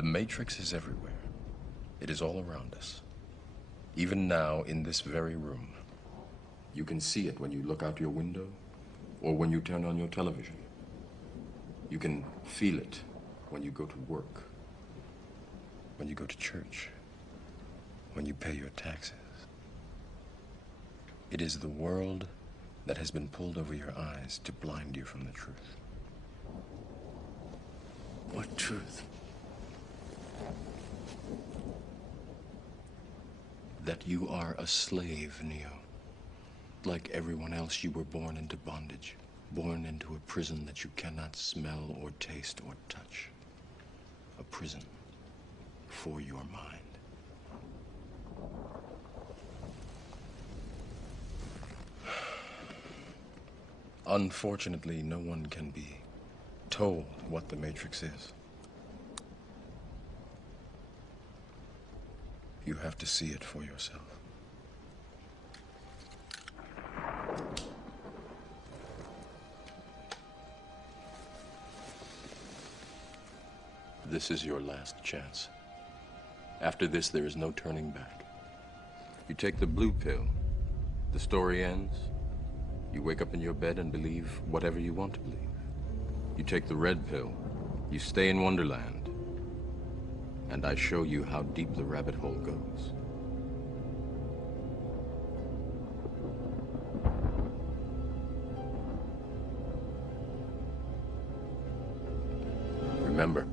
The Matrix is everywhere. It is all around us. Even now, in this very room. You can see it when you look out your window or when you turn on your television. You can feel it when you go to work, when you go to church, when you pay your taxes. It is the world that has been pulled over your eyes to blind you from the truth. What truth? That you are a slave, Neo. Like everyone else, you were born into bondage, born into a prison that you cannot smell or taste or touch. A prison for your mind. Unfortunately, no one can be told what the Matrix is. You have to see it for yourself. This is your last chance. After this, there is no turning back. You take the blue pill, the story ends. You wake up in your bed and believe whatever you want to believe. You take the red pill, you stay in Wonderland, and I show you how deep the rabbit hole goes. Remember,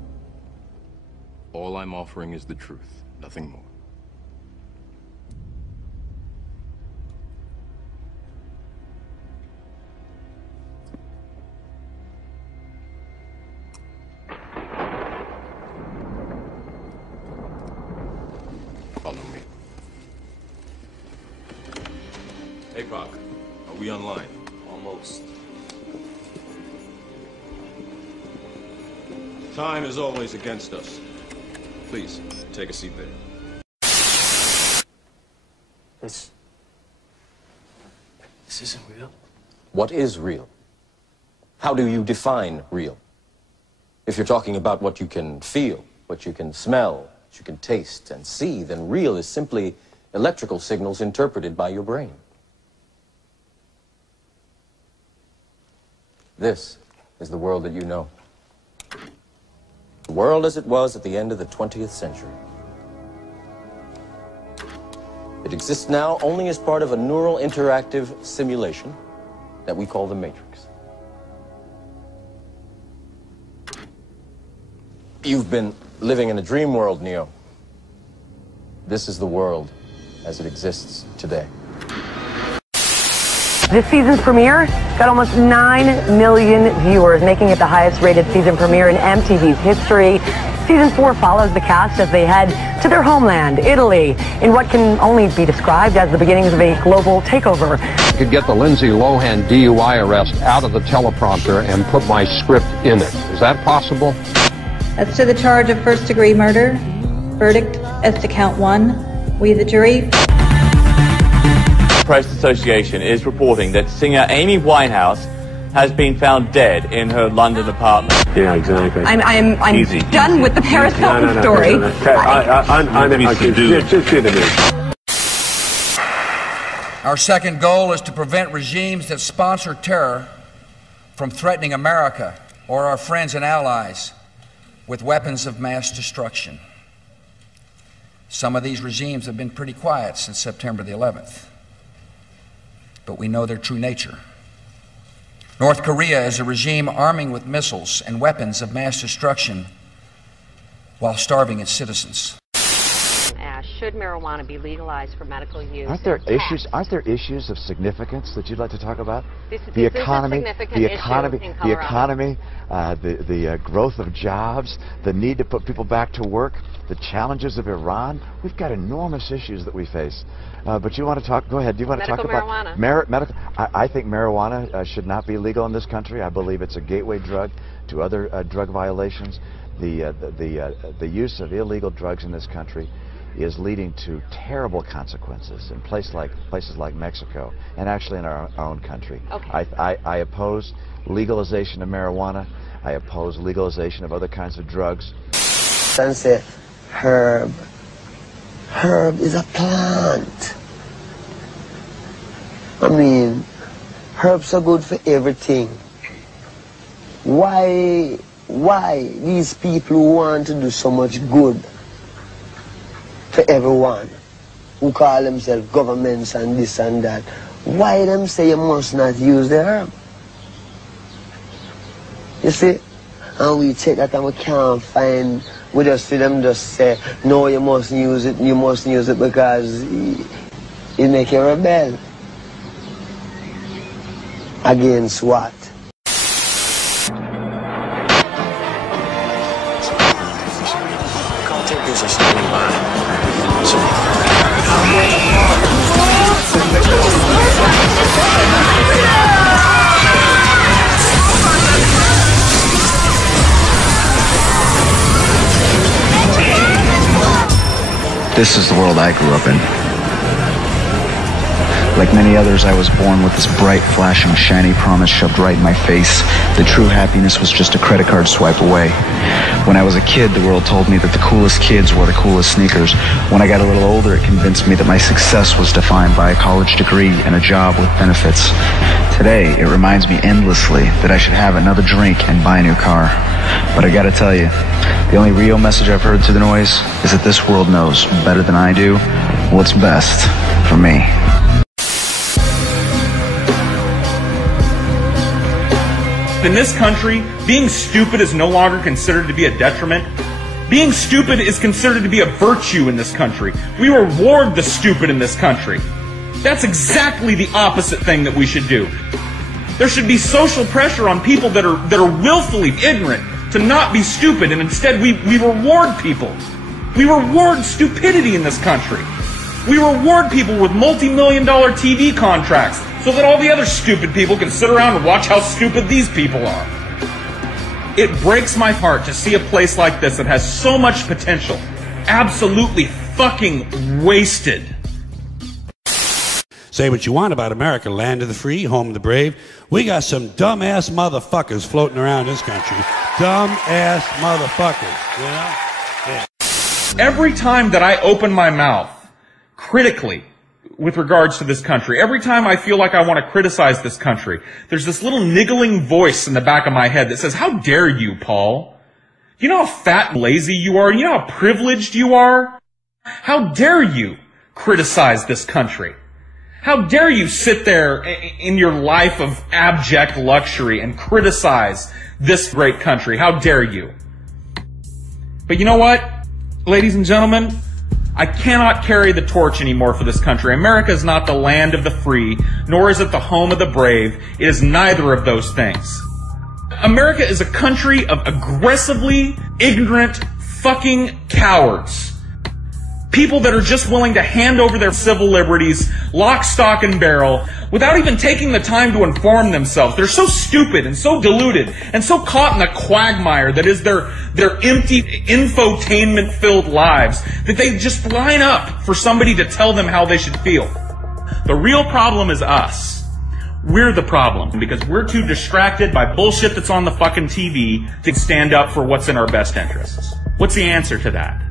all I'm offering is the truth, nothing more. Follow me. Hey, Pac, are we online? Almost. Time is always against us. Please, take a seat there. This isn't real. What is real? How do you define real? If you're talking about what you can feel, what you can smell, what you can taste and see, then real is simply electrical signals interpreted by your brain. This is the world that you know. The world as it was at the end of the 20th century. It exists now only as part of a neural interactive simulation that we call the Matrix. You've been living in a dream world, Neo. This is the world as it exists today. This season's premiere got almost 9 million viewers, making it the highest rated season premiere in MTV's history. Season 4 follows the cast as they head to their homeland, Italy, in what can only be described as the beginnings of a global takeover. I could get the Lindsay Lohan DUI arrest out of the teleprompter and put my script in it. Is that possible? As to the charge of first-degree murder, verdict as to count 1. We, the jury. Press Association is reporting that singer Amy Winehouse has been found dead in her London apartment. Yeah, exactly. I'm Easy. done with the Paris Hilton story. Just do the news. Our second goal is to prevent regimes that sponsor terror from threatening America or our friends and allies with weapons of mass destruction. Some of these regimes have been pretty quiet since September the 11th. But we know their true nature. North Korea is a regime arming with missiles and weapons of mass destruction while starving its citizens. Should marijuana be legalized for medical use? Aren't there issues of significance that you'd like to talk about? The economy, the growth of jobs, the need to put people back to work, the challenges of Iran. We've got enormous issues that we face. But you want to talk? Go ahead. Do you want to talk about medical? I think marijuana should not be legal in this country. I believe it's a gateway drug to other drug violations. The use of illegal drugs in this country is leading to terrible consequences in places like Mexico and actually in our own country. Okay. I oppose legalization of marijuana. I oppose legalization of other kinds of drugs. this and say, herb. Herb is a plant. I mean, herbs are good for everything. Why these people who want to do so much good for everyone, who call themselves governments and this and that, why them say you must not use the herb? You see? And we take that and we can't find, we just see them just say, no, you mustn't use it because it make you rebel. Against what? Cartakers are standing by. This is the world I grew up in. Like many others, I was born with this bright, flashing, shiny promise shoved right in my face that true happiness was just a credit card swipe away. When I was a kid, the world told me that the coolest kids wore the coolest sneakers. When I got a little older, it convinced me that my success was defined by a college degree and a job with benefits. Today, it reminds me endlessly that I should have another drink and buy a new car. But I gotta tell you, the only real message I've heard through the noise is that this world knows better than I do what's best for me. In this country, being stupid is no longer considered to be a detriment. Being stupid is considered to be a virtue in this country. We reward the stupid in this country. That's exactly the opposite thing that we should do. There should be social pressure on people that are willfully ignorant to not be stupid, and instead we reward people. We reward stupidity in this country. We reward people with multi-million-dollar TV contracts so that all the other stupid people can sit around and watch how stupid these people are. It breaks my heart to see a place like this that has so much potential absolutely fucking wasted. Say what you want about America, land of the free, home of the brave. We got some dumbass motherfuckers floating around this country. Dumbass motherfuckers, you know? Yeah. Every time that I open my mouth critically with regards to this country, every time I feel like I want to criticize this country, there's this little niggling voice in the back of my head that says, how dare you, Paul? You know how fat and lazy you are? You know how privileged you are? How dare you criticize this country? How dare you sit there in your life of abject luxury and criticize this great country? How dare you? But you know what, ladies and gentlemen? I cannot carry the torch anymore for this country. America is not the land of the free, nor is it the home of the brave. It is neither of those things. America is a country of aggressively ignorant fucking cowards. People that are just willing to hand over their civil liberties, lock, stock, and barrel, without even taking the time to inform themselves. They're so stupid and so deluded and so caught in the quagmire that is their empty, infotainment-filled lives that they just line up for somebody to tell them how they should feel. The real problem is us. We're the problem because we're too distracted by bullshit that's on the fucking TV to stand up for what's in our best interests. What's the answer to that?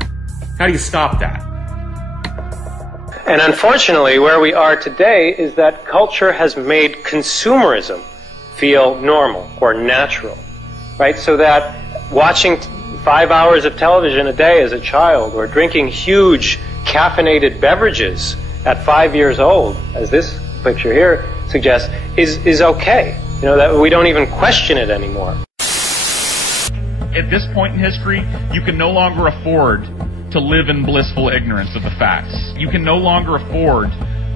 How do you stop that? And unfortunately, where we are today is that culture has made consumerism feel normal or natural, right? So that watching 5 hours of television a day as a child or drinking huge caffeinated beverages at 5 years old, as this picture here suggests, is okay. You know, that we don't even question it anymore. At this point in history, you can no longer afford to live in blissful ignorance of the facts. You can no longer afford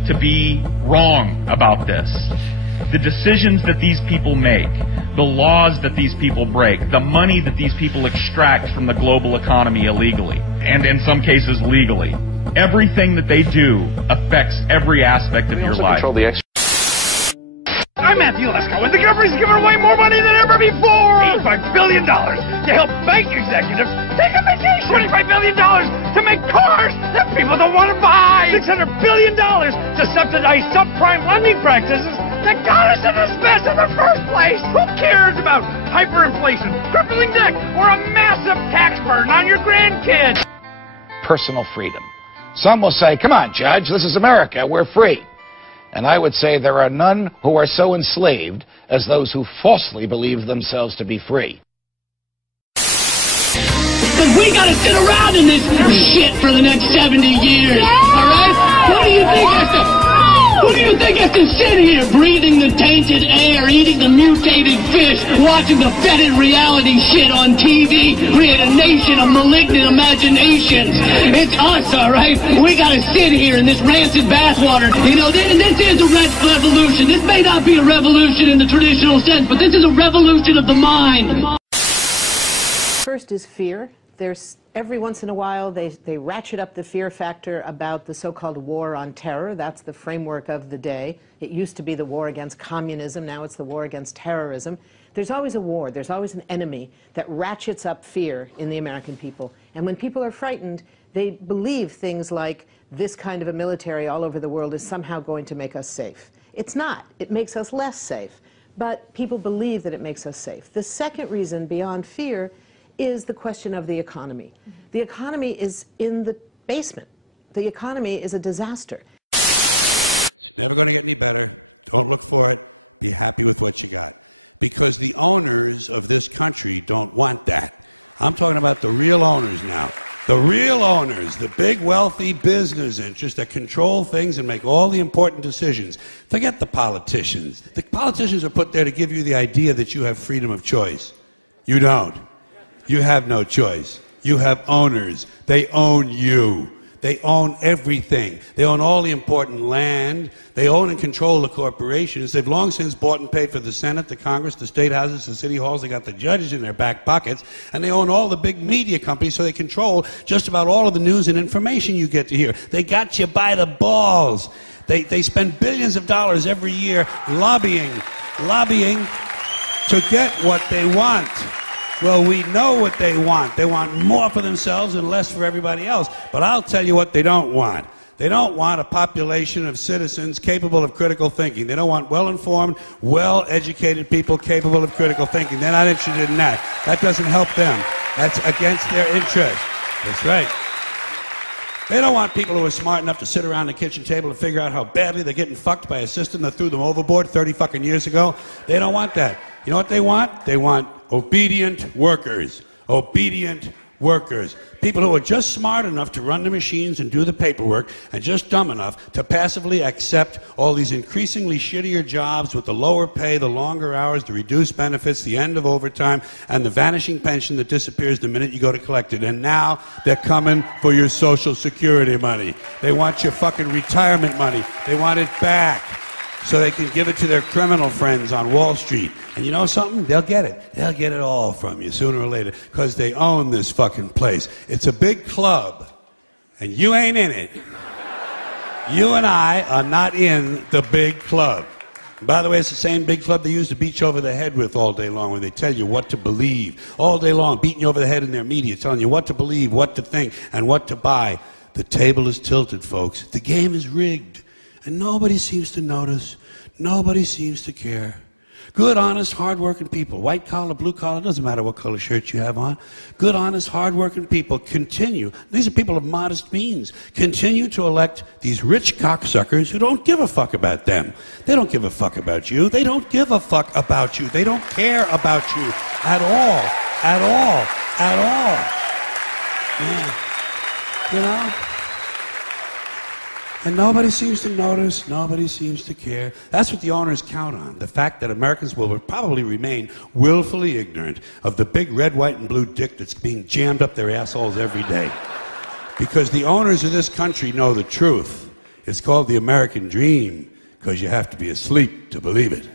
to be wrong about this. The decisions that these people make, the laws that these people break, the money that these people extract from the global economy illegally, and in some cases legally, everything that they do affects every aspect of your life. I'm Matthew Lesko, and the government's giving away more money than ever before! $85 billion to help bank executives take a vacation! $25 billion to make cars that people don't want to buy! $600 billion to subsidize subprime lending practices that got us in this mess in the first place? Who cares about hyperinflation, crippling debt, or a massive tax burden on your grandkids? Personal freedom. Some will say, come on, Judge, this is America, we're free. And I would say there are none who are so enslaved as those who falsely believe themselves to be free. Because we gotta sit around in this shit for the next 70 years, alright? Who do you think has to sit here breathing the tainted air, eating the mutated fish, watching the fetid reality shit on TV, create a nation of malignant imaginations? It's us, alright? We gotta sit here in this rancid bathwater. You know, this is a revolution. This may not be a revolution in the traditional sense, but this is a revolution of the mind. First is fear. There's every once in a while they ratchet up the fear factor about the so-called war on terror. That's the framework of the day. It used to be the war against communism. Now it's the war against terrorism. There's always a war. There's always an enemy that ratchets up fear in the American people. And when people are frightened, they believe things like this kind of a military all over the world is somehow going to make us safe. It's not. It makes us less safe. But people believe that it makes us safe. The second reason beyond fear is the question of the economy. The economy is in the basement. The economy is a disaster. It's never going to get any better. Don't look for it. Be happy with what you got. Because the owners of this country don't want that. I'm talking about the real owners now. The real owners, the big wealthy business interests that control things and make all the important decisions. Forget the politicians. The politicians are put there to give you the idea that you have freedom of choice. You don't. You have no choice. You have owners. They own you. They own everything. They own all the important land. They own and control the corporations. They've long since bought and paid for the Senate, the Congress, the state houses, the city halls. They got the judges in their back pockets. And they own all the big media companies, so they control just about all of the news and information you get to hear. They got you by the balls. They spend billions of dollars every year lobbying to get what they want. Well, we know what they want. They want more for themselves and less for everybody else. But I'll tell you what they don't want. They don't want a population of citizens capable of critical thinking. They don't want well-informed, well-educated people capable of critical thinking. They're not interested in that. That doesn't help them. That's against their interest. That's right. They don't want people who are smart enough to sit around the kitchen table and figure out how badly they're getting fucked by a system that threw them overboard 30 fucking years ago. They don't want that. You know what they want? They want obedient workers. Obedient workers. People who are just smart enough to run the machines and do the paperwork and just dumb enough to passively accept all these increasingly shittier jobs with the lower pay, the longer hours, the reduced benefits, the end of overtime, and the vanishing pension that disappears the minute you go to collect it. And now they're coming for your Social Security money. They want your fucking retirement money. They want it back so they can give it to their criminal friends on Wall Street. And you know something? They'll get it. They'll get it all from you sooner or later because they own this fucking place. It's a big club, and you ain't in it. You and I are not in the big club. And by the way, it's the same big club they use to beat you over the head with all day long when they tell you what to believe. All day long, beating you over the head in their media, telling you what to believe, what to think, and what to buy. The table is tilted, folks. The game is rigged. And nobody seems to notice. Nobody seems to care. Good, honest, hard-working people, white collar, blue collar, doesn't matter what color shirt you have on. Good, honest, hard-working people continue. These are people of modest means. Continue to elect these rich cocksuckers who don't give a fuck about them. They don't give a fuck about you. They don't give a fuck about you. They don't care about you at all. At all. At all. Yeah. You know? And nobody seems to notice, nobody seems to care. That's what the owners count on, the fact that Americans will probably remain willfully ignorant of the big red, white, and blue dick that's being jammed up their assholes every day. Because the owners of this country know the truth. It's called the American dream, because you have to be asleep to believe it.